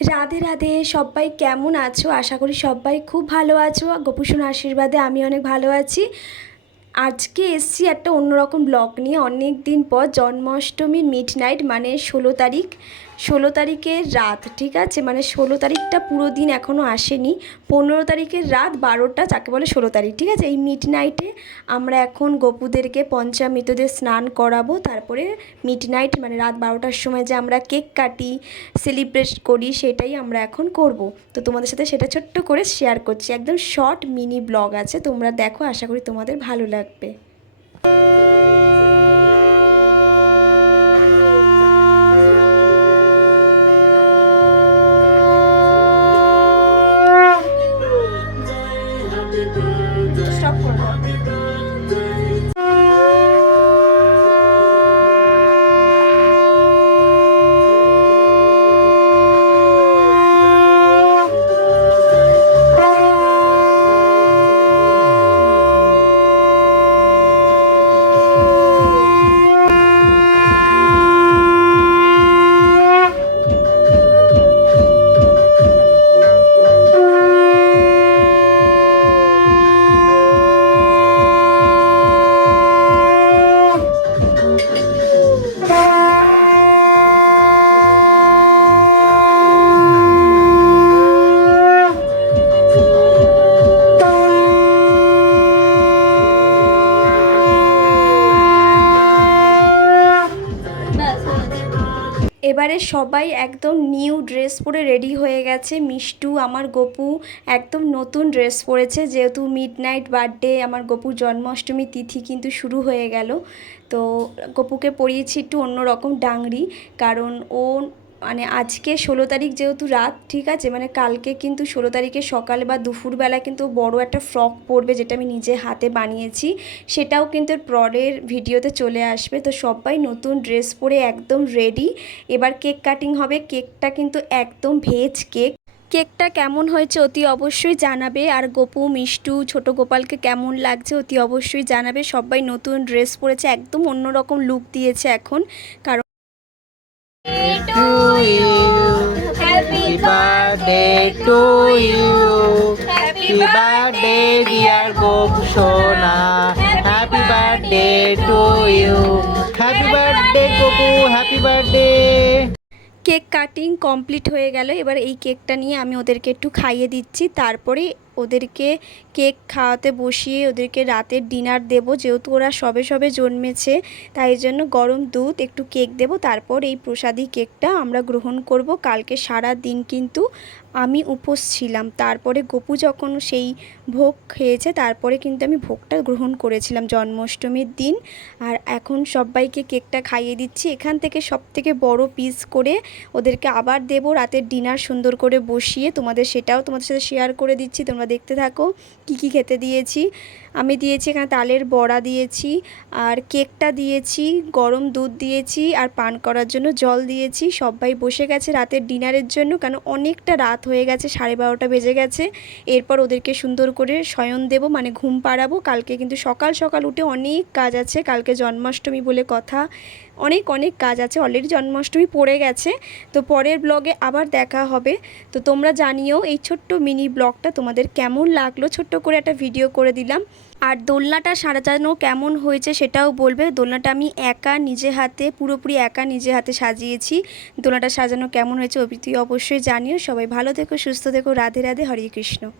রাধে রাধে, সবাই কেমন আছো? আশা করি সবাই খুব ভালো আছো গোপুষণ আশীর্বাদে আমি অনেক ভালো আছি। আজকে এসছি একটা অন্যরকম ব্লগ নিয়ে। অনেক দিন পর জন্মাষ্টমীর মিড নাইট মানে ষোলো তারিখ। ষোলো তারিখের রাত, ঠিক আছে? মানে ষোলো তারিখটা পুরো দিন এখনও আসেনি। পনেরো তারিখের রাত বারোটা, যাকে বলে ষোলো তারিখ, ঠিক আছে? এই মিড নাইটে আমরা এখন গোপুদেরকে পঞ্চামৃতদের স্নান করাবো। তারপরে মিড নাইট মানে রাত বারোটার সময় যে আমরা কেক কাটি সেলিব্রেট করি, সেটাই আমরা এখন করব। তো তোমাদের সাথে সেটা ছোট্ট করে শেয়ার করছি। একদম শর্ট মিনি ব্লগ আছে। তোমরা দেখো, আশা করি তোমাদের ভালো লাগবে। এবারে সবাই একদম নিউ ড্রেস পরে রেডি হয়ে গেছে। মিষ্টু, আমার গপু একদম নতুন ড্রেস পরেছে। যেহেতু মিড নাইট বার্থডে, আমার গপুর জন্মাষ্টমী তিথি কিন্তু শুরু হয়ে গেল। তো গপুকে পরিয়েছি একটু অন্যরকম ডাংরি, কারণ ও মানে আজকে ষোলো তারিখ যেহেতু রাত, ঠিক আছে? মানে কালকে কিন্তু ষোলো তারিখে সকাল বা দুপুরবেলা কিন্তু বড় একটা ফ্রক পরবে যেটা আমি নিজে হাতে বানিয়েছি। সেটাও কিন্তু পরের ভিডিওতে চলে আসবে। তো সবাই নতুন ড্রেস পরে একদম রেডি এবার কেক কাটিং হবে। কেকটা কিন্তু একদম ভেজ কেক কেকটা কেমন হয়েছে অতি অবশ্যই জানাবে। আর গোপু, মিষ্টু, ছোট গোপালকে কেমন লাগছে অতি অবশ্যই জানাবে। সবাই নতুন ড্রেস পরেছে। একদম অন্যরকম লুক দিয়েছে এখন। কারণ you. Happy birthday to you. Happy birthday, dear Gopshona. Happy birthday to you. Happy birthday, Gopu. Happy birthday. Cake cutting complete হয়ে গেল এবার এই কেকটা নিয়ে আমি ওদেরকে একটু খাইয়ে দিচ্ছি তারপরে ওদেরকে কেক খাওয়াতে বসিয়ে ওদেরকে রাতের ডিনার দেব, যেহেতু ওরা সবে সবে জন্মেছে, তাই জন্য গরম দুধ, একটু কেক দেব, তারপর এই প্রসাদী কেকটা আমরা গ্রহণ করব। কালকে সারা দিন কিন্তু আমি উপোস ছিলাম। তারপরে গপু যখন সেই ভোগ খেয়েছে, তারপরে কিন্তু আমি ভোগটা গ্রহণ করেছিলাম জন্মাষ্টমীর দিন। আর এখন সবাইকে কেকটা খাইয়ে দিচ্ছি। এখান থেকে সব থেকে বড় পিস করে ওদেরকে আবার দেব, রাতের ডিনার সুন্দর করে বসিয়ে। তোমাদের সেটাও তোমাদের সাথে শেয়ার করে দিচ্ছি। তোমরা দেখতে থাকো, কি কি খেতে দিয়েছি। আমি দিয়েছি এখানে তালের বড়া দিয়েছি, আর কেকটা দিয়েছি, গরম দুধ দিয়েছি, আর পান করার জন্য জল দিয়েছি। সবাই বসে গেছে রাতের ডিনারের জন্য কেন অনেকটা রাত হয়ে গেছে, সাড়ে বারোটা বেজে গেছে। এরপর ওদেরকে সুন্দর করে শয়ন দেব মানে ঘুম পাড়াবো। কালকে কিন্তু সকাল সকাল উঠে অনেক কাজ আছে, কালকে জন্মাষ্টমী বলে কথা। অনেক অনেক কাজ আছে অলরেডি জন্মাষ্টমী পড়ে গেছে। তো পরের ব্লগে আবার দেখা হবে। তো তোমরা জানিও, এই ছোট্ট মিনি ব্লগটা তোমাদের কেমন লাগল? ছোট্ট করে একটা ভিডিও করে দিলাম। আর দোলনাটা সাজানো কেমন হয়েছে সেটাও বলবে। দোলনাটা আমি একা নিজে হাতে, পুরোপুরি একা নিজে হাতে সাজিয়েছি। দোলনাটা সাজানো কেমন হয়েছে অবশ্যই জানিও। সবাই ভালো থেকো, সুস্থ থেকো। রাধে রাধে, হরে কৃষ্ণ।